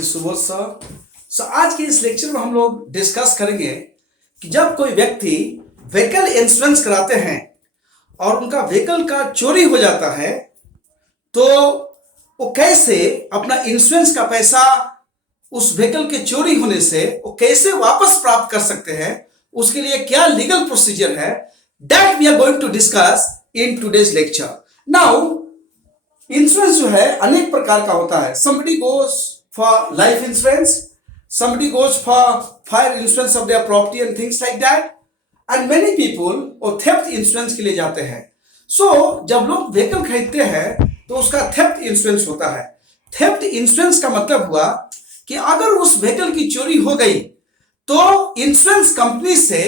Shri Subodh sir. आज के इस लेक्चर में हम लोग डिस्कस करेंगे कि जब कोई व्यक्ति व्हीकल इंश्योरेंस कराते हैं और उनका व्हीकल का चोरी हो जाता है तो वो कैसे अपना इंश्योरेंस का पैसा उस व्हीकल के चोरी होने से वो कैसे वापस प्राप्त कर सकते हैं, उसके लिए क्या लीगल प्रोसीजर है, that we are going to discuss in today's lecture. Now insurance जो है अनेक प्रकार का होता है। somebody goes for life insurance, somebody goes for fire insurance of their property and things like that, and many people वो theft insurance के लिए जाते हैं। जब लोग व्हीकल खरीदते हैं तो उसका theft insurance होता है। theft insurance का मतलब हुआ कि अगर उस व्हीकल की चोरी हो गई तो इंश्योरेंस कंपनी से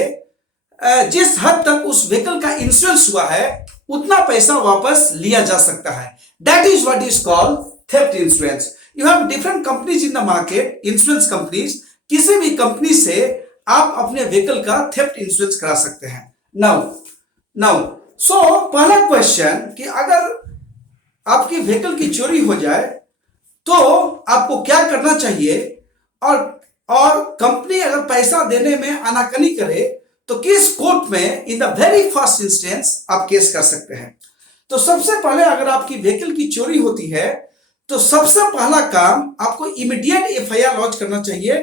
जिस हद तक उस व्हीकल का इंश्योरेंस हुआ है उतना पैसा वापस लिया जा सकता है। That is what is called theft insurance. You have different companies in the market, insurance companies. किसी भी कंपनी से आप अपने व्हीकल का theft insurance करा सकते हैं। Now, पहला क्वेश्चन कि अगर आपकी व्हीकल की चोरी हो जाए तो आपको क्या करना चाहिए, और कंपनी अगर पैसा देने में आनाकानी करे तो किस कोर्ट में in the very first instance आप केस कर सकते हैं। तो सबसे पहले अगर आपकी व्हीकल की चोरी होती है तो सबसे पहला काम आपको इमीडिएट एफआईआर लॉन्च करना चाहिए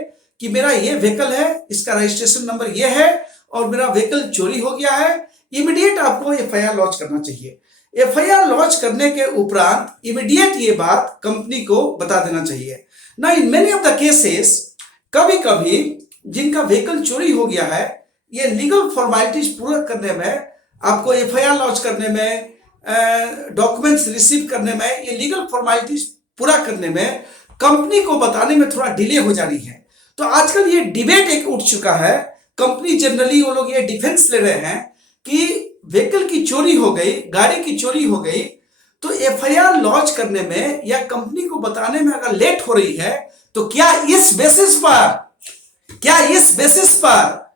कि मेरा ये व्हीकल है, इसका रजिस्ट्रेशन नंबर ये है और मेरा व्हीकल चोरी हो गया है। इमीडिएट आपको एफआईआर लॉन्च करना चाहिए। एफआईआर लॉन्च करने के उपरांत इमीडिएट ये बात कंपनी को बता देना चाहिए ना। In many of the cases कभी कभी जिनका व्हीकल चोरी हो गया है ये लीगल फॉर्मेलिटीज पूरा करने में, आपको एफआईआर लॉन्च करने में, डॉक्यूमेंट्स रिसीव करने में, ये लीगल फॉर्मेलिटीज पूरा करने में कंपनी को बताने में थोड़ा डिले हो जा रही है। तो आजकल ये डिबेट एक उठ चुका है। कंपनी जनरली वो लोग ये डिफेंस ले रहे हैं कि व्हीकल की चोरी हो गई, गाड़ी की चोरी हो गई तो एफआईआर लॉन्च करने में या कंपनी को बताने में अगर लेट हो रही है तो क्या इस बेसिस पर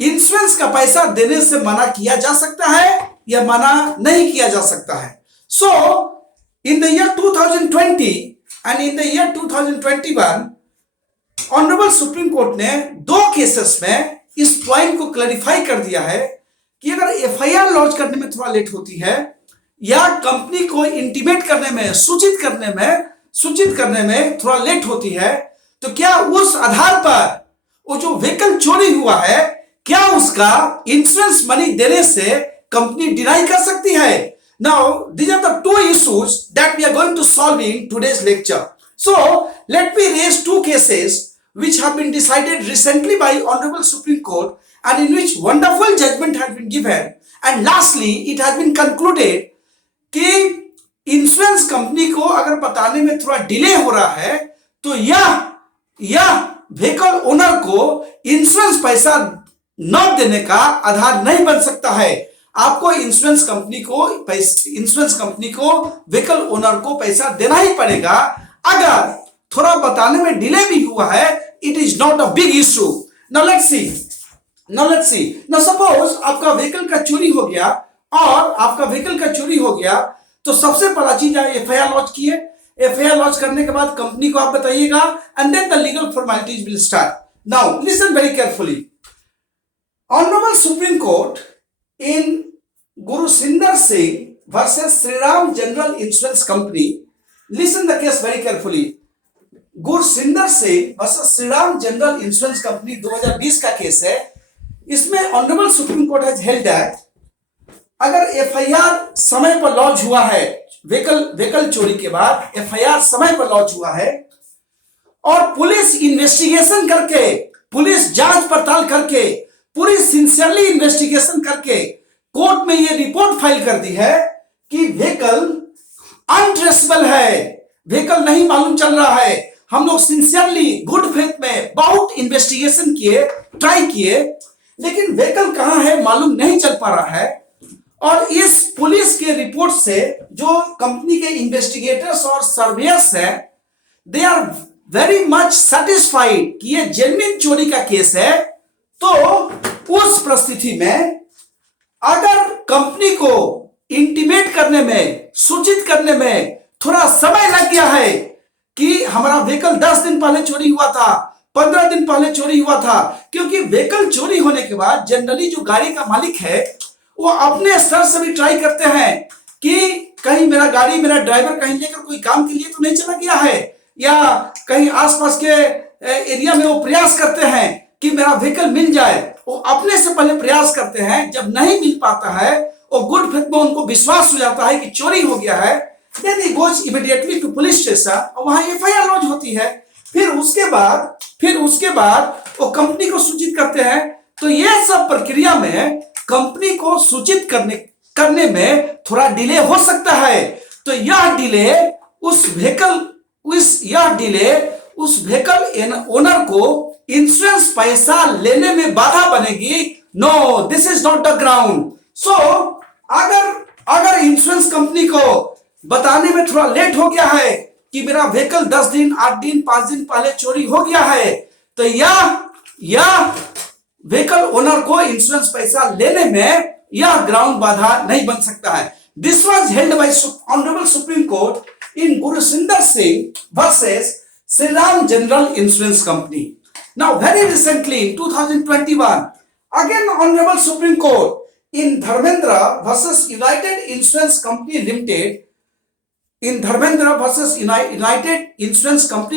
इंश्योरेंस का पैसा देने से मना किया जा सकता है या मना नहीं किया जा सकता है। So in the year 2020 and in the year 2021 honourable supreme court ने दो केसेस में इस पॉइंट को क्लैरिफाई कर दिया है कि अगर एफआईआर लॉन्च करने में थोड़ा लेट होती है या कंपनी को इंटीमेट करने में, सूचित करने में थोड़ा लेट होती है तो क्या उस आधार पर वो जो व्हीकल चोरी हुआ है क्या उसका इंश्योरेंस मनी देने से कंपनी डिनाई कर सकती है। Now these are the two issues that we are going to solve in today's lecture. So let me raise two cases which have been decided recently by Honorable Supreme Court and in which wonderful judgment has been given, and lastly it has been concluded कि insurance company को अगर बताने में थोड़ा delay हो रहा है तो यह व्हीकल ओनर को इंश्योरेंस पैसा न देने का आधार नहीं बन सकता है। आपको इंश्योरेंस कंपनी को व्हीकल ओनर को पैसा देना ही पड़ेगा। अगर थोड़ा बताने में डिले भी हुआ है, it is not a big issue. Now let's see. Now suppose आपका व्हीकल का चोरी हो गया तो सबसे पहला चीज है एफआईआर लॉन्च किए। एफआईआर लॉन्च करने के बाद कंपनी को आप बताइएगा and then the legal formalities will start. Now listen very carefully. Honorable Supreme Court in Gursinder Singh versus Sri Ram General Insurance Company, listen the case very carefully. Gursinder Singh versus Sri Ram General Insurance Company 2020 का case है। इसमें Honorable Supreme Court has held that अगर FIR समय पर launch हुआ है, vehicle चोरी के बाद एफआईआर समय पर लॉन्च हुआ है और पुलिस इन्वेस्टिगेशन करके, पुलिस जांच पड़ताल करके, पूरी सिंसियरली इन्वेस्टिगेशन करके कोर्ट में ये रिपोर्ट फाइल कर दी है कि व्हीकल अनट्रेसेबल है, व्हीकल नहीं मालूम चल रहा है। हम लोग सिंसियरली गुड फेथ में बहुत इन्वेस्टिगेशन किए, ट्राई किए, लेकिन व्हीकल कहां है मालूम नहीं चल पा रहा है। और इस पुलिस के रिपोर्ट से जो कंपनी के इन्वेस्टिगेटर्स और सर्वेयर्स हैं, they are very much satisfied कि ये जेन्युइन चोरी का केस है। तो उस परिस्थिति में अगर कंपनी को इंटीमेट करने में, सूचित करने में थोड़ा समय लग गया है कि हमारा व्हीकल 10 दिन पहले चोरी हुआ था, 15 दिन पहले चोरी हुआ था। क्योंकि व्हीकल चोरी होने के बाद जनरली जो गाड़ी का मालिक है वो अपने स्तर से भी ट्राई करते हैं कि कहीं मेरा गाड़ी, मेरा ड्राइवर कहीं लेकर कोई काम के लिए तो नहीं चला गया है, या कहीं आसपास के एरिया में वो प्रयास करते हैं कि मेरा व्हीकल मिल जाए। वो अपने से पहले प्रयास करते हैं, जब नहीं मिल पाता है और गुड फेथ में उनको विश्वास हो जाता है कि चोरी हो गया है, then he goes immediately to police station और वहां एफआईआर लॉन्च होती है। फिर उसके बाद वो कंपनी को सूचित करते हैं। तो ये सब प्रक्रिया में कंपनी को सूचित करने में थोड़ा डिले हो सकता है। तो यह डिले उस व्हीकल ओनर को इंश्योरेंस पैसा लेने में बाधा बनेगी। No, this is not the ground. So अगर इंश्योरेंस कंपनी को बताने में थोड़ा लेट हो गया है कि मेरा व्हीकल 10 दिन, 8 दिन, 5 दिन पहले चोरी हो गया है, तो यह व्हीकल ओनर को इंश्योरेंस पैसा लेने में यह ग्राउंड बाधा नहीं बन सकता है। This was held by honourable supreme court in Gursinder Singh versus Shri Ram general insurance company. Now very recently in 2021 again honourable supreme court in Dharmendra versus united insurance company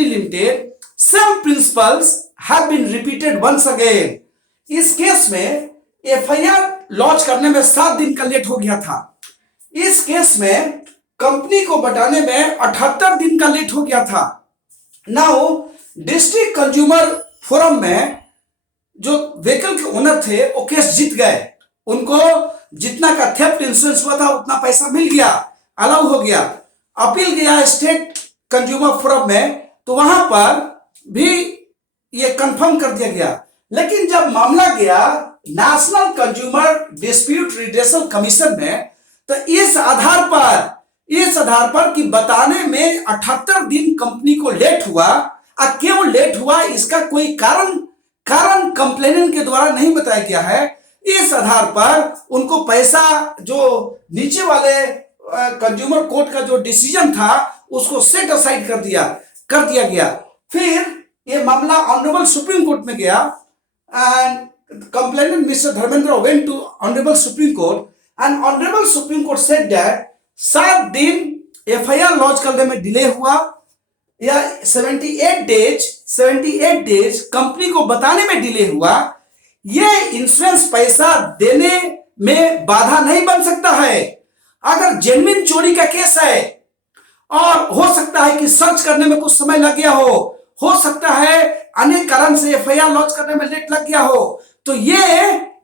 limited, same principles have been repeated once again. इस case में FIR launch करने में 7 दिन का late हो गया था। इस केस में कंपनी को बताने में 78 दिन का लेट हो गया था। नाउ डिस्ट्रिक्ट कंज्यूमर फोरम में जो व्हीकल के ओनर थे वो केस जीत गए। उनको जितना का थेफ्ट इंश्योरेंस हुआ था उतना पैसा मिल गया, अलाउ हो गया। अपील गया स्टेट कंज्यूमर फोरम में, तो वहां पर भी ये कंफर्म कर दिया गया। लेकिन जब मामला गया national consumer dispute redressal commission में, तो इस आधार पर कि बताने में 78 दिन कंपनी को लेट हुआ, क्यों लेट हुआ इसका कोई कारण कंप्लेनेंट के द्वारा नहीं बताया गया है। इस आधार पर उनको पैसा, जो नीचे वाले कंज्यूमर कोर्ट का जो डिसीजन था उसको सेट असाइड कर दिया गया। फिर ये मामला ऑनरेबल सुप्रीम कोर्ट में गया and complainant mister Dharmendra went to honourable supreme Court and honourable supreme Court said that 7 दिन एफआईआर लॉन्च करने में डिले हुआ, या 78 डेज कंपनी को बताने में डिले हुआ, ये इंश्योरेंस पैसा देने में बाधा नहीं बन सकता है। अगर जेन्युइन चोरी का केस है और हो सकता है कि सर्च करने में कुछ समय लग गया हो सकता है अनेक कारण से एफआईआर लॉन्च करने में लेट लग गया हो, तो ये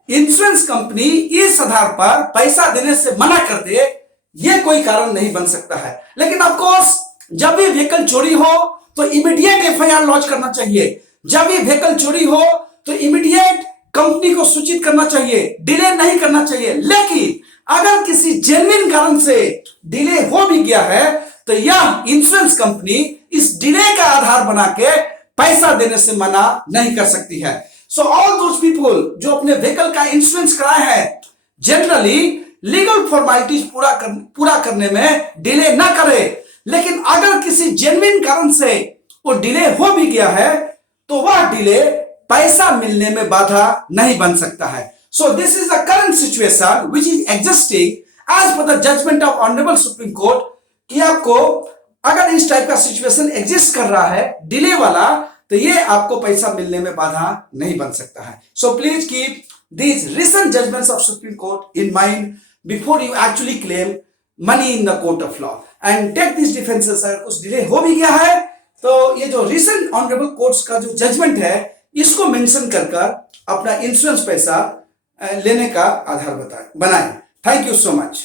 इंश्योरेंस कंपनी इस आधार पर पैसा देने से मना कर दे, ये कोई कारण नहीं बन सकता है। लेकिन ऑफ कोर्स जब भी व्हीकल चोरी हो तो इमीडिएट एफआईआर लॉन्च करना चाहिए। जब भी व्हीकल चोरी हो तो इमीडिएट कंपनी को सूचित करना चाहिए, डिले नहीं करना चाहिए। लेकिन अगर किसी जेन्युइन कारण से डिले हो भी गया है तो यह इंश्योरेंस कंपनी इस डिले का आधार बना के पैसा देने से मना नहीं कर सकती है। सो ऑल दोज पीपल जो अपने व्हीकल का इंश्योरेंस कराए हैं, जनरली लीगल फॉर्मेलिटीज पूरा करने में डिले ना करे। लेकिन अगर किसी जेन्युइन कारण से वो डिले हो भी गया है तो वह डिले पैसा मिलने में बाधा नहीं बन सकता है। So this is the current situation which is existing as per the judgment of Honorable Supreme Court कि आपको अगर इस टाइप का सिचुएशन एग्जिस्ट कर रहा है डिले वाला, तो ये आपको पैसा मिलने में बाधा नहीं बन सकता है। So please keep these recent judgments of Supreme Court in mind before you actually claim money in the court of law and take these defenses। अगर कुछ डिले हो भी गया है तो ये जो recent Honorable Courts का जो जजमेंट है इसको मेंशन कर अपना इंश्योरेंस पैसा लेने का आधार बनाएं। Thank you so much.